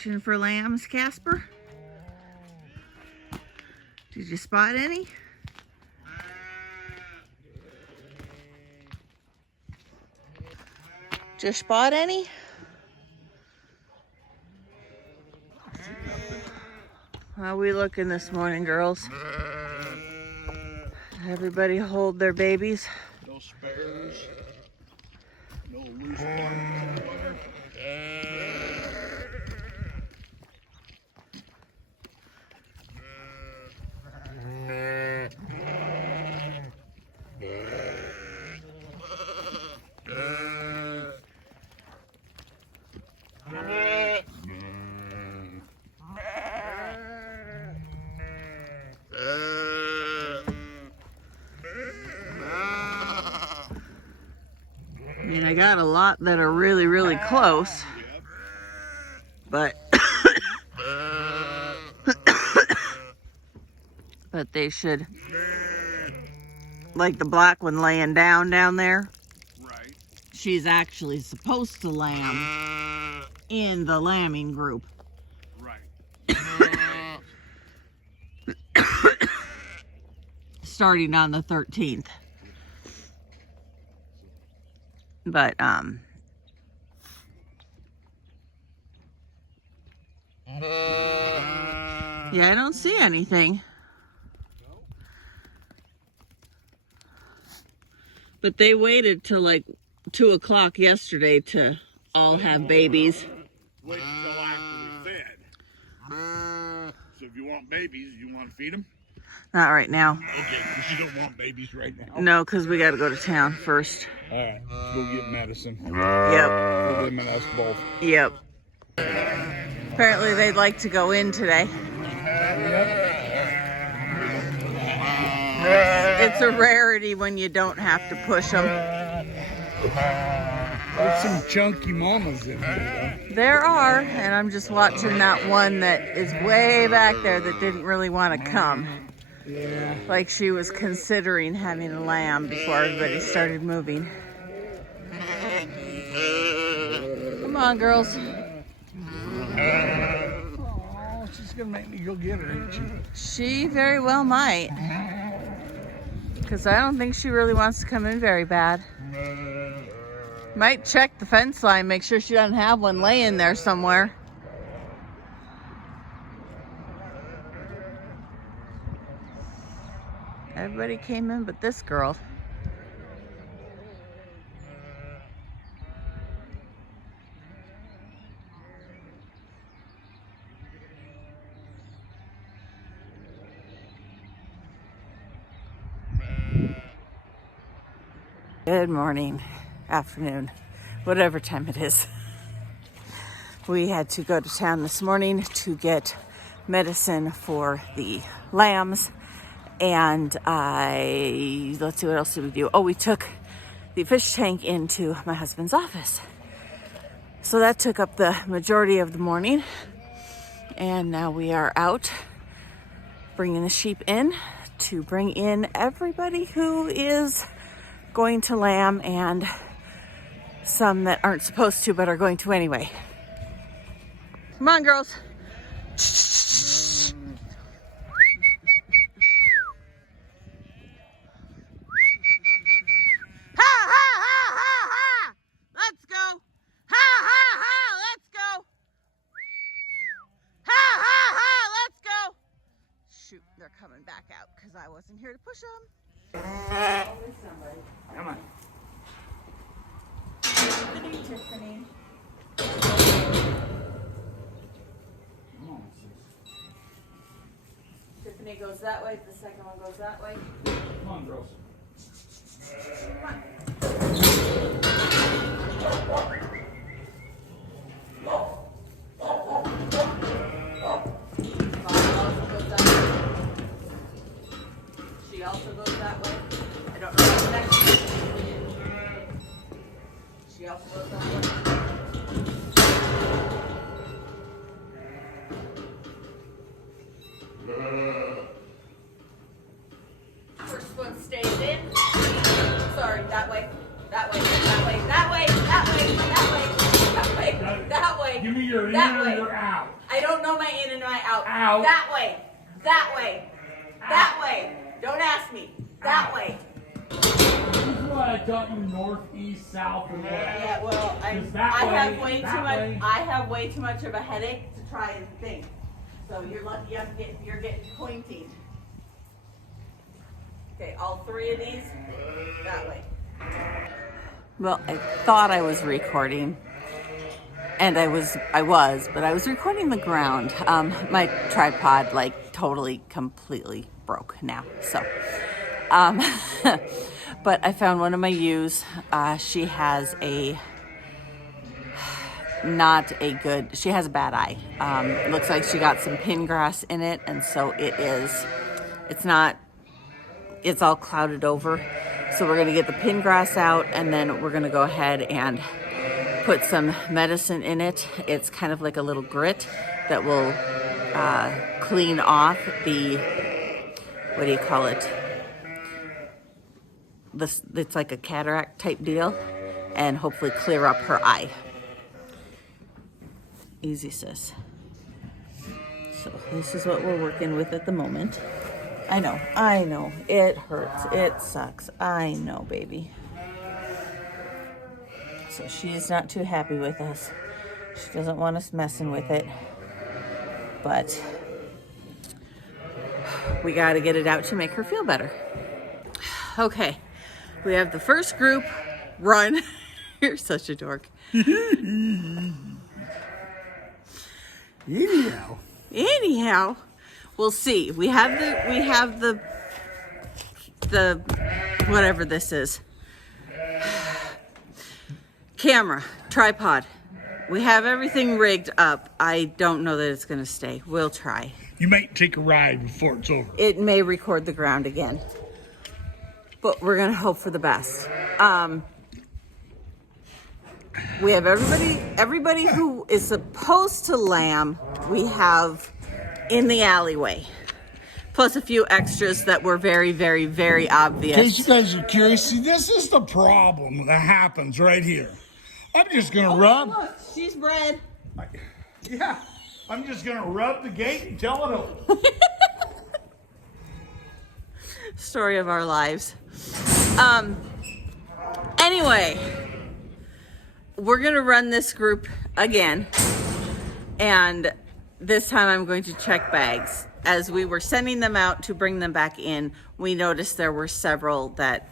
Watching for lambs, Casper? Did you spot any? Just spot any? How are we looking this morning, girls? Everybody hold their babies. No spares. No loose parts. I mean, I got a lot that are really, really close, but but they should, like the black one laying down there. Right. She's actually supposed to lamb in the lambing group. Right. Starting on the 13th. But, yeah, I don't see anything. But they waited till like 2 o'clock yesterday to all have babies. Wait until after we fed. So if you want babies, you want to feed them? Not right now. Okay, because you don't want babies right now. No, because we got to go to town first. All right, let's go get medicine. Yep. We'll give them us both. Yep. Apparently they'd like to go in today. It's a rarity when you don't have to push them. There's some chunky mamas in here. There are, and I'm just watching that one that is way back there that didn't really want to come. Yeah. Like she was considering having a lamb before everybody started moving. Come on, girls. Oh, she's gonna make me go get her, ain't she? She very well might. Because I don't think she really wants to come in very bad. Might check the fence line, make sure she doesn't have one laying there somewhere. Everybody came in but this girl. Good morning, afternoon, whatever time it is. We had to go to town this morning to get medicine for the lambs. And let's see, what else did we do? Oh, we took the fish tank into my husband's office. So that took up the majority of the morning. And now we are out bringing the sheep in to bring in everybody who is going to lamb and some that aren't supposed to but are going to anyway. Come on, girls. They're coming back out because I wasn't here to push them. Come on. Tiffany. Tiffany goes that way, the second one goes that way. Come on, girls. Come on. She also goes that way. I don't know what's next. She also goes that way. First one stays in. Sorry, that way. That way. That way. That way. That way. That way. That way. That way. Give me your in that or way. your out. I don't know my in and my out. Out. That way. That way. That way. Don't ask me. That way. This is what I taught you: north, east, south, and west. Yeah, well, I have way too much of a headache to try and think. So you're lucky you're getting pointing. Okay, all 3 of these that way. Well, I thought I was recording, and I was, but I was recording the ground. My tripod like totally, completely broke now. So, but I found one of my ewes. She has she has a bad eye. Looks like she got some pin grass in it, and so it's all clouded over. So we're gonna get the pin grass out, and then we're gonna go ahead and put some medicine in it. It's kind of like a little grit that will clean off the, what do you call it? It's like a cataract type deal, and hopefully clear up her eye. Easy, sis. So this is what we're working with at the moment. I know, it hurts, it sucks, I know, baby. So she's not too happy with us. She doesn't want us messing with it, but we got to get it out to make her feel better. Okay, we have the first group run. You're such a dork. Anyhow, we'll see. We have the whatever this is. Camera, tripod. We have everything rigged up. I don't know that it's going to stay. We'll try. You might take a ride before it's over. It may record the ground again, but we're going to hope for the best. We have everybody who is supposed to lamb, we have in the alleyway. Plus a few extras that were very, very, very obvious. In case you guys are curious, see, this is the problem that happens right here. I'm just going to rub. Look, she's bred. Yeah, I'm just going to rub the gate and tell it over. Story of our lives. Anyway, we're going to run this group again. And this time I'm going to check bags. As we were sending them out to bring them back in, we noticed there were several that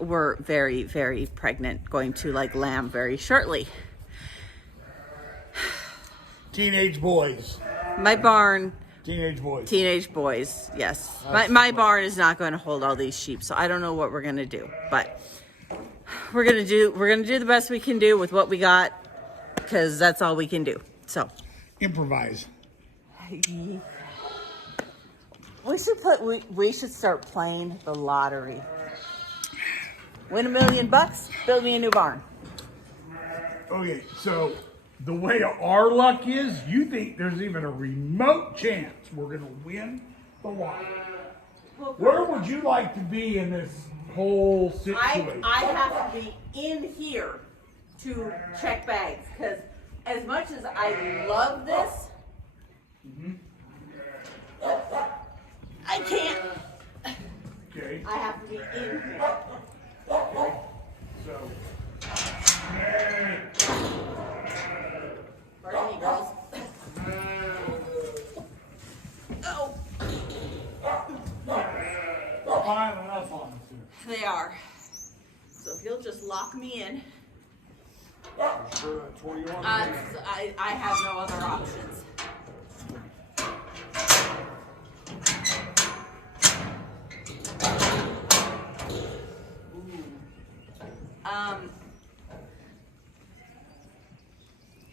were very, very pregnant, going to like lamb very shortly. Teenage boys. My barn. Teenage boys. Teenage boys, yes. My barn is not going to hold all these sheep, so I don't know what we're going to do. But we're going to do the best we can do with what we got, because that's all we can do. So improvise. We should start playing the lottery. Win $1 million, build me a new barn. Okay, so the way our luck is, you think there's even a remote chance we're going to win the lottery. Where would you like to be in this whole situation? I have to be in here to check bags, because as much as I love this, I can't. Okay. I have to be in here. So, Pardon me, girls. Oh. I have enough on this here. They are. So if you'll just lock me in. Sure, that's where you want I have no other options.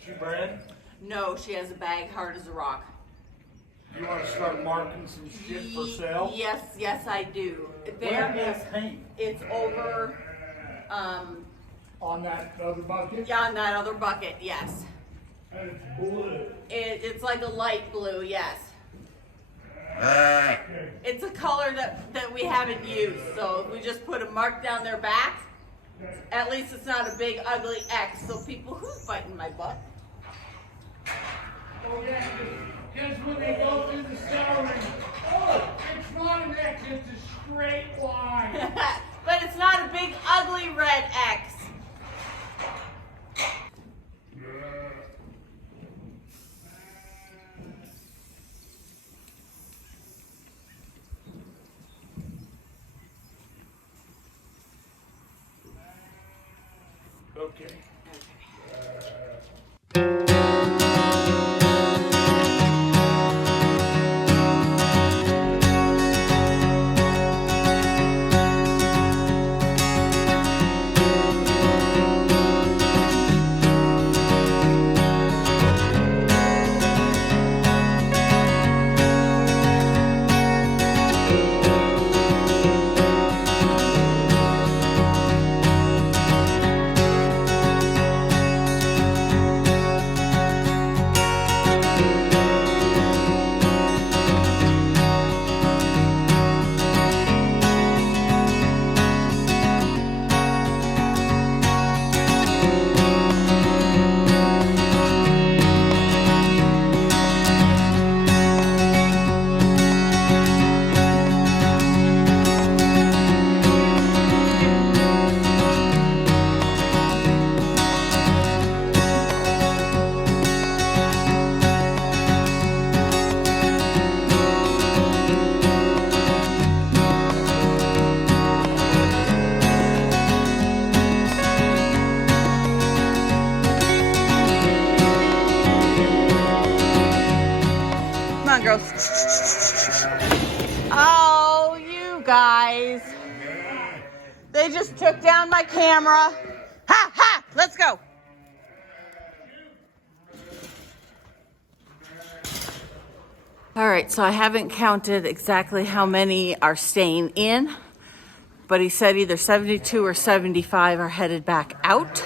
She bred? No, she has a bag hard as a rock. You want to start marking some shit for sale? Yes, I do. Where is paint? It's over, On that other bucket? yeah, on that other bucket, yes. And it's blue. It's like a light blue, yes. It's a color that we haven't used, so if we just put a mark down their back, at least it's not a big ugly X, so people, who's biting my butt? Oh yeah, because when they go through the celery, oh, it's not an X, it's a straight line. But it's not a big ugly red X. Okay. Come on, girls. Oh, you guys. They just took down my camera. Ha, ha, let's go. All right, so I haven't counted exactly how many are staying in, but he said either 72 or 75 are headed back out,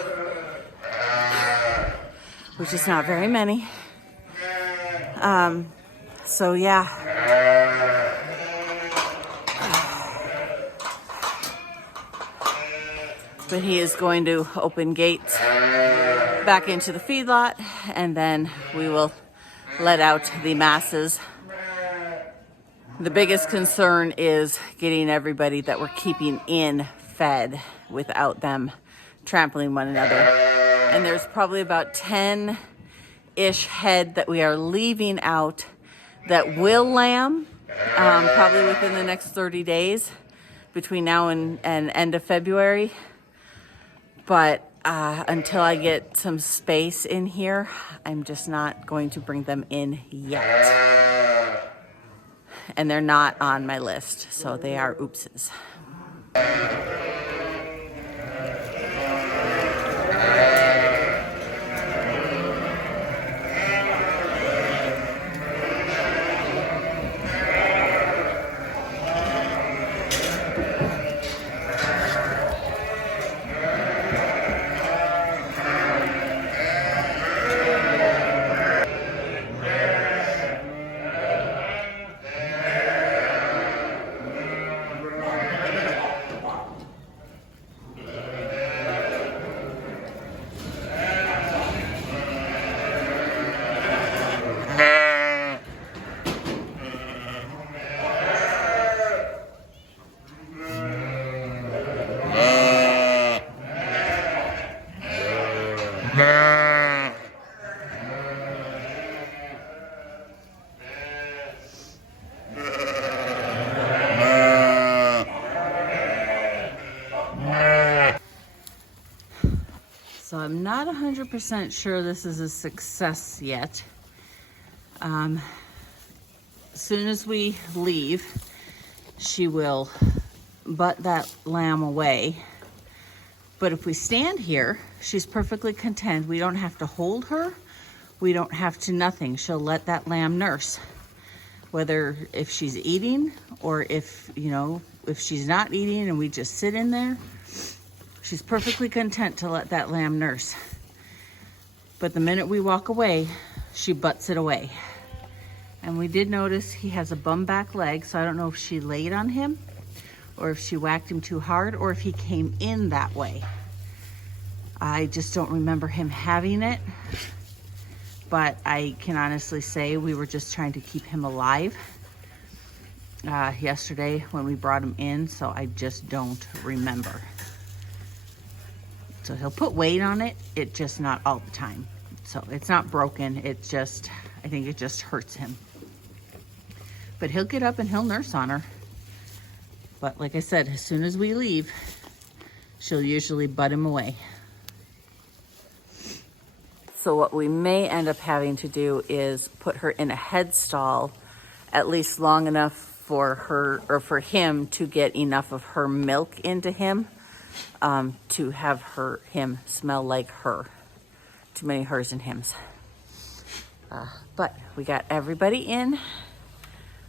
which is not very many. So yeah. But he is going to open gates back into the feedlot, and then we will let out the masses. The biggest concern is getting everybody that we're keeping in fed without them trampling one another. And there's probably about 10-ish head that we are leaving out that will lamb, probably within the next 30 days between now and end of February. But until I get some space in here, I'm just not going to bring them in yet. And they're not on my list, so they are oopses. So I'm not 100% sure this is a success yet. As soon as we leave, she will butt that lamb away. But if we stand here, she's perfectly content. We don't have to hold her. We don't have to nothing. She'll let that lamb nurse. Whether if she's eating or if she's not eating and we just sit in there, she's perfectly content to let that lamb nurse. But the minute we walk away, she butts it away. And we did notice he has a bum back leg, so I don't know if she laid on him or if she whacked him too hard or if he came in that way. I just don't remember him having it. but I can honestly say we were just trying to keep him alive yesterday when we brought him in, so I just don't remember. So he'll put weight on it, it just not all the time. So it's not broken, it's just, I think it just hurts him. But he'll get up and he'll nurse on her. But like I said, as soon as we leave, she'll usually butt him away. So what we may end up having to do is put her in a head stall, at least long enough for her, or for him to get enough of her milk into him, to have him smell like her. Too many hers and hims. But we got everybody in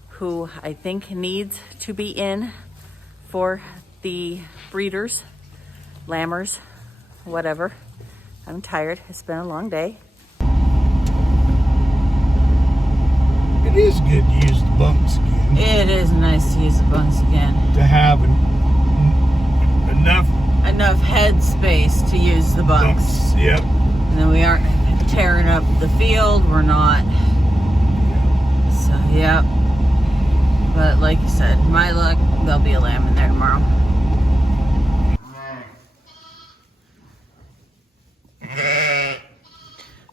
who I think needs to be in for the breeders, lambers, whatever. I'm tired. It's been a long day. It is good to use the bunks again. It is nice to use the bunks again. To have enough head space to use the bunks. Yep. And then we aren't tearing up the field. We're not. So, yep. But like you said, my luck, there'll be a lamb in there tomorrow.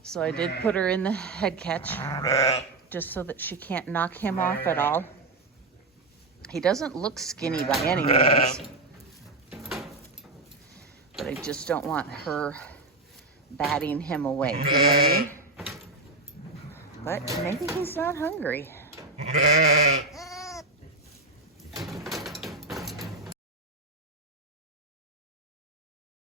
So I did put her in the head catch just so that she can't knock him off at all. He doesn't look skinny by any means, but I just don't want her batting him away, you know what I mean? But maybe he's not hungry.